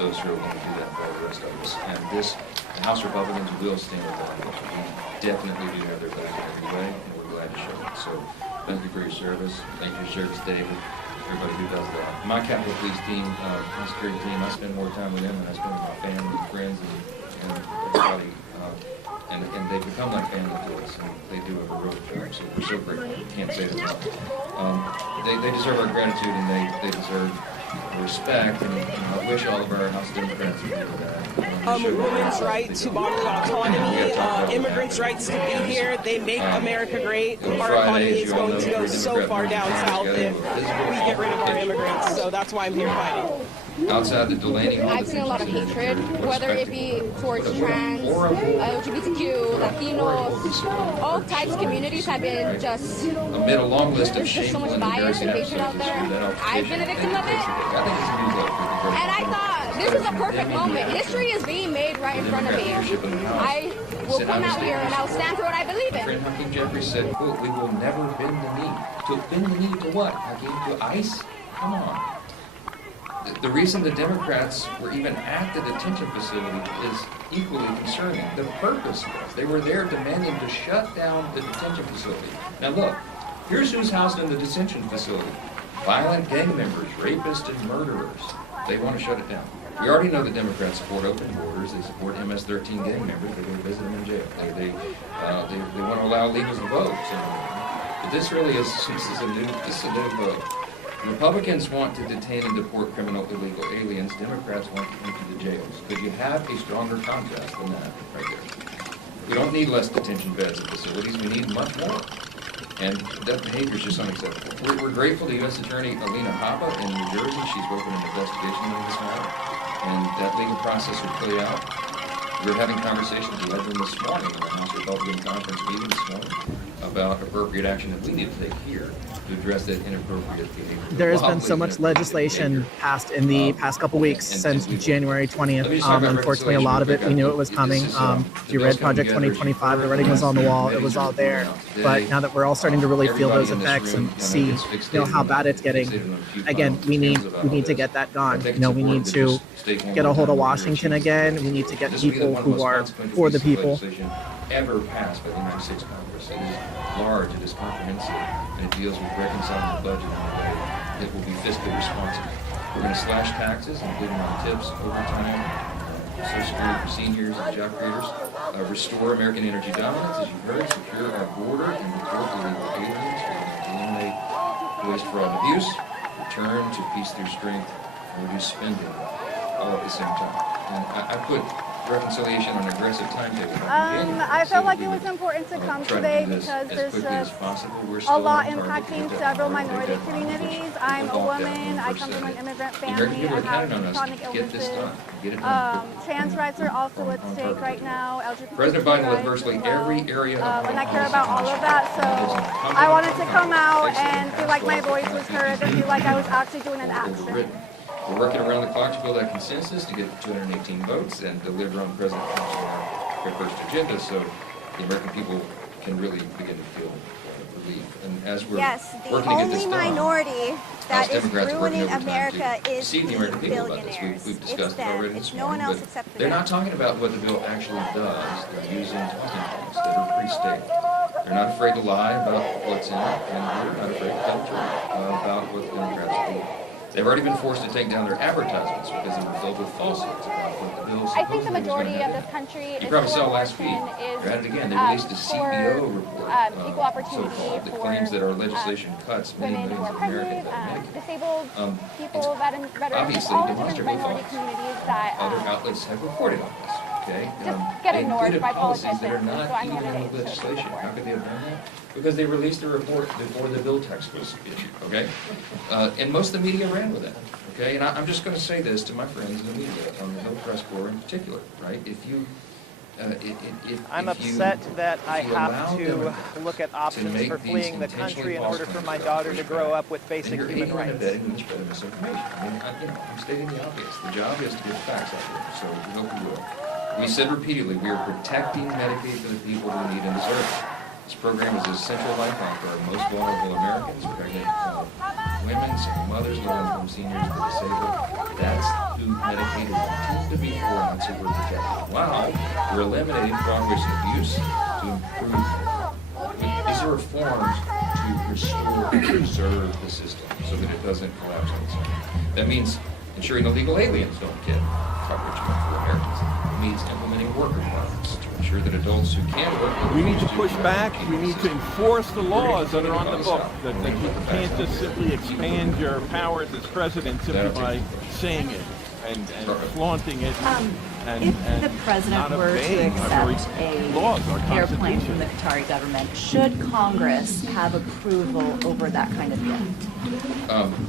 those who are going to do that for all the rest of us. And the House Republicans will stand with our nation. We definitely do have their back in every way, and we're glad to show it. So thank you for your service. Thank you for your service, David. Everybody who does that. My Capitol Police team, my security team, I spend more time with them than I spend with my family and friends and everybody. And they become like family to us, and they do a heroic job. So we're so grateful. Can't say that enough. They deserve our gratitude, and they deserve respect. And I wish all of our House Democrats would do that. Women's right to bodily autonomy, immigrants' rights to be here. They make America great. Our economy is going to go so far down south if we get rid of our immigrants. So that's why I'm here fighting. Outside the Delaney Hall, I've seen a lot of hatred, whether it be towards trans, LGBTQ, Latinos, all types of communities have been just, amid a long list of there's just so much bias and hatred out there. I've been a victim of it, and I thought this is a perfect moment. History is being made right in front of me. I will come out here and I'll stand for what I believe in. Friend Hakeem Jeffries said, quote, "We will never bend the knee." To bend the knee to what, Hakeem? To ICE? Come on. The reason the Democrats were even at the detention facility is equally concerning. The purpose was they were there demanding to shut down the detention facility. Now look, here's who's housed in the detention facility. Violent gang members, rapists, and murderers. They want to shut it down. We already know that Democrats support open borders. They support MS-13 gang members. They go visit them in jail. They want to allow illegals to vote. But this really is a new vote. Republicans want to detain and deport criminal illegal aliens. Democrats want to empty the jails. Could you have a stronger contrast than that right there? We don't need less detention beds at facilities. We need much more. And that behavior is just unacceptable. We're grateful to U.S. Attorney Alina Hoppe in New Jersey. She's opened an investigation into this matter. And that legal process will play out. We're having conversations with them this morning in the House Republican Conference meeting this morning about appropriate action that we need to take here to address that inappropriate behavior. There has been so much legislation passed in the past couple weeks since January 20th. Unfortunately, a lot of it, we knew it was coming. If you read Project 2025, the writing was on the wall. It was all there. But now that we're all starting to really feel those effects and see, how bad it's getting, again, we need to get that gone. We need to get a hold of Washington again. We need to get people who are for the people. Ever passed by the United States Congress. It is large, it is comprehensive, and it deals with reconciling the budget in a way that will be fiscally responsible. We're going to slash taxes, including on tips, overtime, Social Security for seniors and job creators, restore American energy dominance, as you heard, secure our border, and report illegal aliens. We're going to eliminate waste, fraud, and abuse, return to peace through strength, and reduce spending, all at the same time. And I put reconciliation on an aggressive timetable. I felt like it was important to come today because there's just a lot impacting several minority communities. I'm a woman, I come from an immigrant family, I have chronic illnesses. Trans rights are also at stake right now. LGBT President Biden led virtually every area of and I care about all of that, so I wanted to come out and feel like my voice was heard and feel like I was actually doing an action. We're working around the clock to build that consensus to get 218 votes and deliver on President Trump's first agenda so the American people can really begin to feel relief. And as we're working to get this done, minority that is ruining America is the American people about this. We've discussed it already this morning, but they're not talking about what the bill actually does. They're using talking points that are pre-stated. They're not afraid to lie about what's in it, and they're not afraid to tell the truth about what the Democrats do. They've already been forced to take down their advertisements because they were filled with falsehoods about what the bill I think the majority of this country you probably saw last week. They're at it again. They released a CBO report, equal opportunity so-called, that claims that our legislation cuts many women who millions are of Americans pregnant, out of Medicaid. disabled people, veterans, Obviously, all different demonstrably minority false. communities that Other outlets have reported on this. Okay, just get ignored by policies that are politicians, not so I'm even here in the today. legislation. How could they have done that? Because they released the report before the bill text was issued. Okay, and most of the media ran with it. Okay, and I'm just going to say this to my friends in the media, on the Hill Press Corps in particular, right? I'm upset that I have to look at options for fleeing the country in order for my daughter to grow up with basic human rights. I'm stating the obvious. The job is to get facts out there, so we hope you will. We said repeatedly, we are protecting Medicaid for the people who need and deserve it. This program is an essential lifeline for our most vulnerable Americans, pregnant women, single mothers, low-income seniors, the disabled. That's who Medicaid tend to be poor and super protected. Wow, we're eliminating progress and abuse to improve. These are reforms to restore and preserve the system so that it doesn't collapse on itself. That means ensuring illegal aliens don't get coverage for Americans. It means implementing work requirements to ensure that adults who can work. We need to push back. We need to enforce the laws that are on the book. That you can't just simply expand your powers as president simply by saying it and flaunting it. If the president were to accept an airplane from the Qatari government, should Congress have approval over that kind of gift?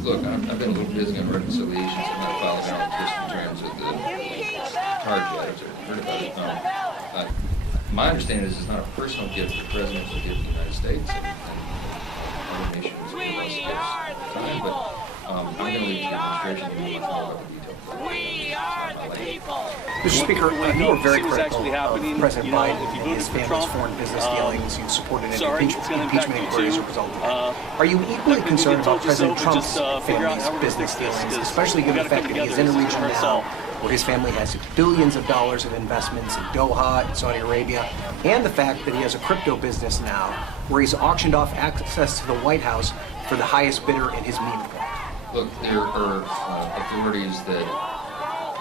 Look, I've been a little busy on reconciliation, so I'm not filing out just in terms of the target. I've heard about it. My understanding is it's not a personal gift. The president should give the United States and other nations for the rest of this time. But I'm going to leave the administration to know much more about the details. Mr. Speaker, you were very critical of President Biden and his family's foreign business dealings. You supported impeachment inquiries as a result of that. Are you equally concerned about President Trump's family's business dealings, especially given the fact that he is in a region now where his family has billions of dollars of investments in Doha and Saudi Arabia, and the fact that he has a crypto business now where he's auctioned off access to the White House for the highest bidder in his meme coin? Look, there are authorities that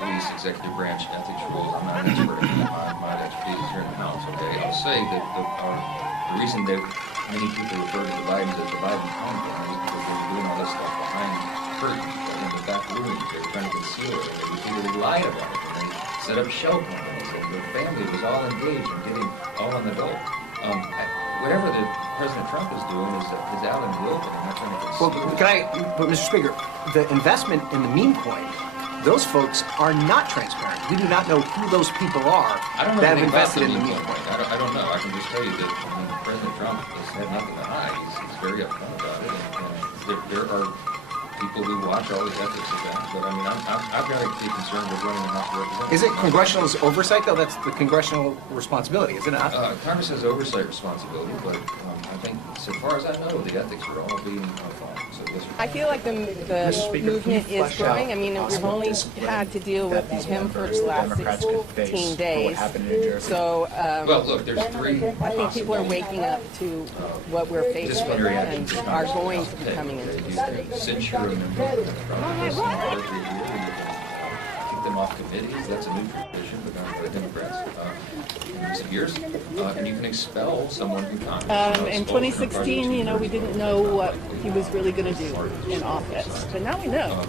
police, executive branch, ethics rules. I'm not an expert in that. My expertise is here in the House, okay? I'll say that the reason that many people refer to the Bidens as the Biden crime is because they're doing all this stuff behind curtains, in the back rooms. They're trying to conceal it, and they repeatedly lied about it, and they set up shell companies, and their family was all engaged in getting all on the dope. Whatever the President Trump is doing is out in the open, and not trying to conceal it. But Mr. Speaker, the investment in the meme coin, those folks are not transparent. We do not know who those people are that have invested in the meme coin. I don't know. I can just tell you that President Trump has had nothing to hide. He's very upfront about it, and there are people who watch all these ethics events. But I mean, I've got to be concerned with running the House of Representatives. Is it congressional oversight, though? That's the congressional responsibility, is it not? Congress has oversight responsibility, but I think, so far as I know, the ethics are all being followed. So I feel like the movement is growing. I mean, we've only had to deal with him for the last 16 days. So, well, look, there's three. I think people are waking up to what we're facing disciplinary and actions are going to be coming into the streets. Since you're a member of the process, kick them off committees. That's a new tradition begun by the Democrats in recent years. And you can expel someone from Congress. In 2016, we didn't know what he was really going to do in office, but now we know.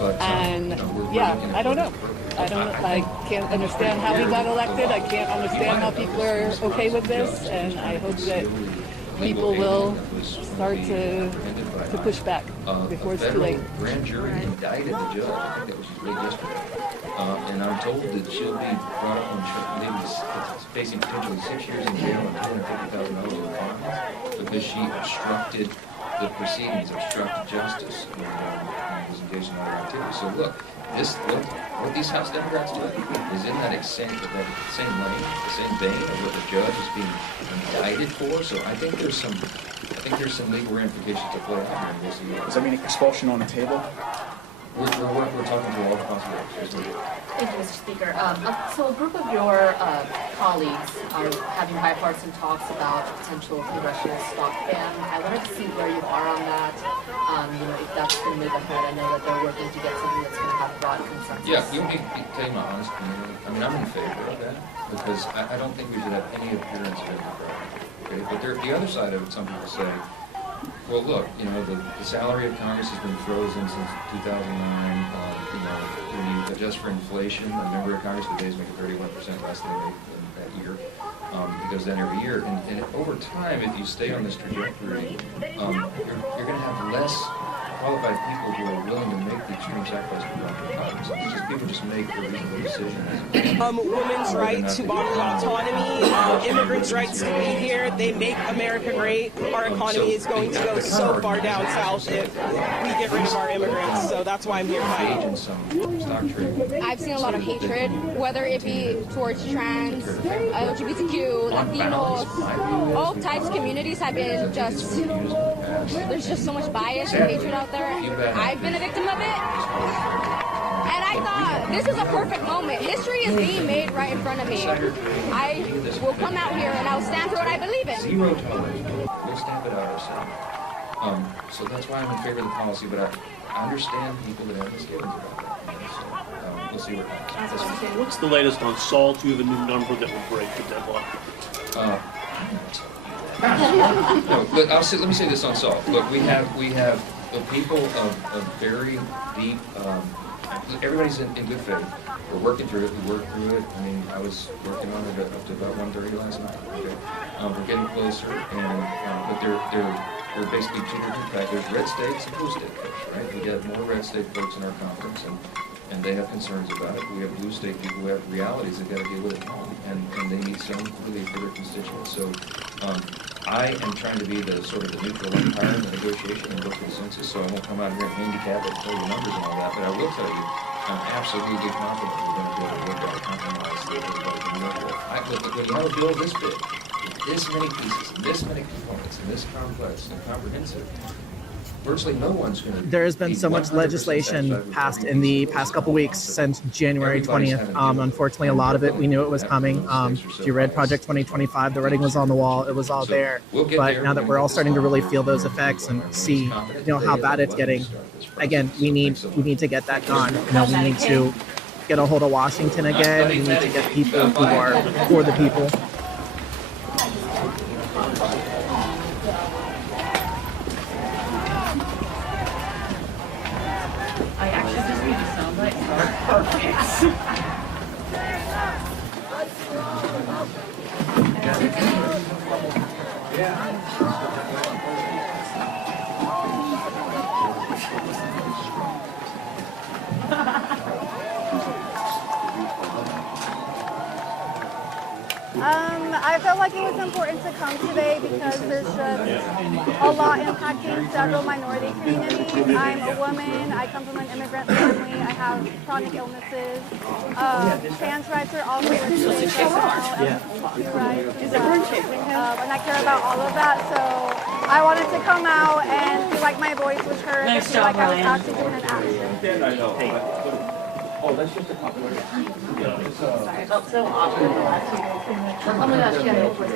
I don't know. I can't understand how he got elected. I can't understand how people are okay with this, and I hope that people will start to push back before it's too late. Grand jury indicted the judge. I think that was late yesterday. And I'm told that she'll be brought up on facing potentially 6 years in jail and $250,000 in fines because she obstructed the proceedings, obstructed justice, and was engaged in other activities. So look, what these House Democrats do is in that same lane, the same vein of what the judge is being indicted for. So I think there's some legal ramifications to play out here, and we'll see. Does that mean expulsion on the table? We're talking to all the possibilities. Thank you, Mr. Speaker. So a group of your colleagues are having bipartisan talks about potential congressional stock ban. I wanted to see where you are on that. If that's going to move ahead. I know that they're working to get something that's going to have broad consensus. Yeah, you want me to tell you my honest opinion? I mean, I'm in favor of that because I don't think we should have any appearance of impropriety. Okay, but the other side of it, some people say, well, look, the salary of Congress has been frozen since 2009. When you adjust for inflation, a member of Congress today is making 31% less than they made in that year. It goes down every year, and over time, if you stay on this trajectory, you're going to have less qualified people who are willing to make the extreme sacrifice to run for Congress. It's just people just make the reasonable decision. Women's right to bodily autonomy, immigrants' rights to be here. They make America great. Our economy is going to go so far down south if we get rid of our immigrants. So that's why I'm here fighting. I've seen a lot of hatred, whether it be towards trans, LGBTQ, Latinos, all types of communities have been there's just so much bias and hatred out there. I've been a victim of it. And I thought this is a perfect moment. History is being made right in front of me. I will come out here and I'll stand for what I believe in. Zero tolerance. We'll stamp it out ourselves. So that's why I'm in favor of the policy, but I understand people that have misgivings about that. So, we'll see what happens. What's the latest on salt? You have a new number that will break the deadlock. No, look, let me say this on salt. Look, we have people of very deep. Everybody's in good faith. We're working through it. We worked through it. I mean, I was working on it up to about 1:30 last night. Okay, we're getting closer, but they're basically two different types. There's red states and blue state folks, right? We got more red state folks in our conference, and they have concerns about it. We have blue state people who have realities they've got to deal with at home, and they need some relief for their constituents. So I am trying to be the sort of the neutral umpire in the negotiation and look for the census, so I won't come out here and handicap it and tell you numbers and all that, but I will tell you, I'm absolutely confident we're going to be able to work out a compromise that everybody can work with. Look, when you have a bill this big, this many pieces, and this many components, and this complex and comprehensive, virtually no one's going to. There has been so much legislation passed in the past couple weeks since January 20th. Unfortunately, a lot of it we knew it was coming. If you read Project 2025, the writing was on the wall. It was all there. But now that we're all starting to really feel those effects and see, how bad it's getting, again, we need to get that done. We need to get a hold of Washington again. We need to get people who are for the people. I actually just need to sound like perfect. I felt like it was important to come today because there's just a lot impacting several minority communities. I'm a woman, I come from an immigrant family, I have chronic illnesses. Trans rights are also listed right now, LGBTQ rights, and I care about all of that. So I wanted to come out and feel like my voice was heard and feel like I was actually doing an action. Oh, that's just a popular. Sorry, I felt so awkward the last few minutes. Oh my gosh, yeah, it was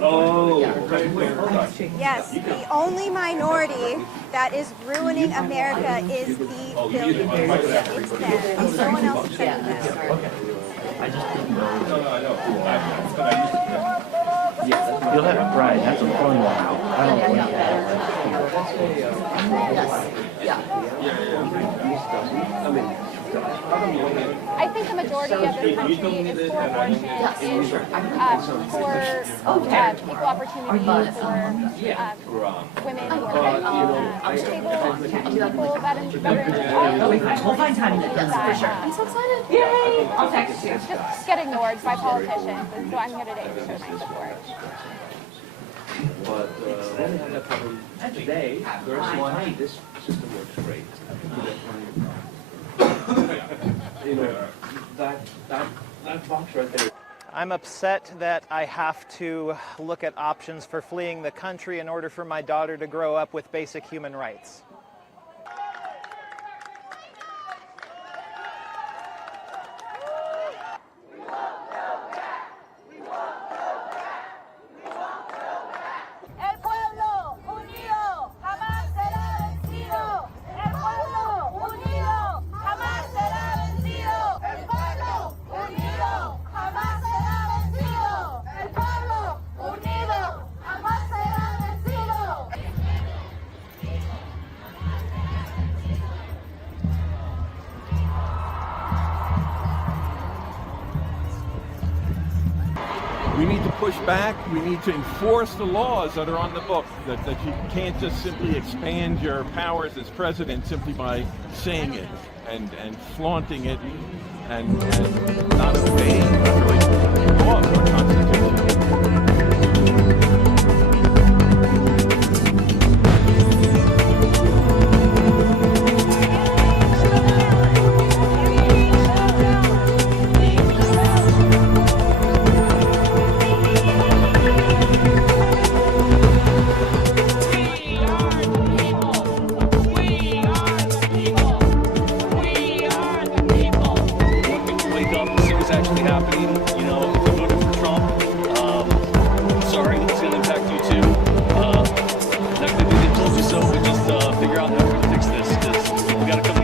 so Oh, Yes, the only minority that is ruining America is the billionaires. It's them. And someone else is saying that. I just didn't know. No, I know. But I used to. Yeah, you'll have it right. That's a fun one. I don't want I think the majority of this country is for abortion, is for equal opportunity for women who are stable people that are We'll find time. Yes, for sure. I'm so excited. Yay! I'll text you. Just get ignored by politicians, and so I'm here today to show my support. But today, there's one. This system works great. That box right there. I'm upset that I have to look at options for fleeing the country in order for my daughter to grow up with basic human rights. We need to push back. We need to enforce the laws that are on the book, that you can't just simply expand your powers as president simply by saying it and flaunting it and not obeying the laws of our Constitution. gotta come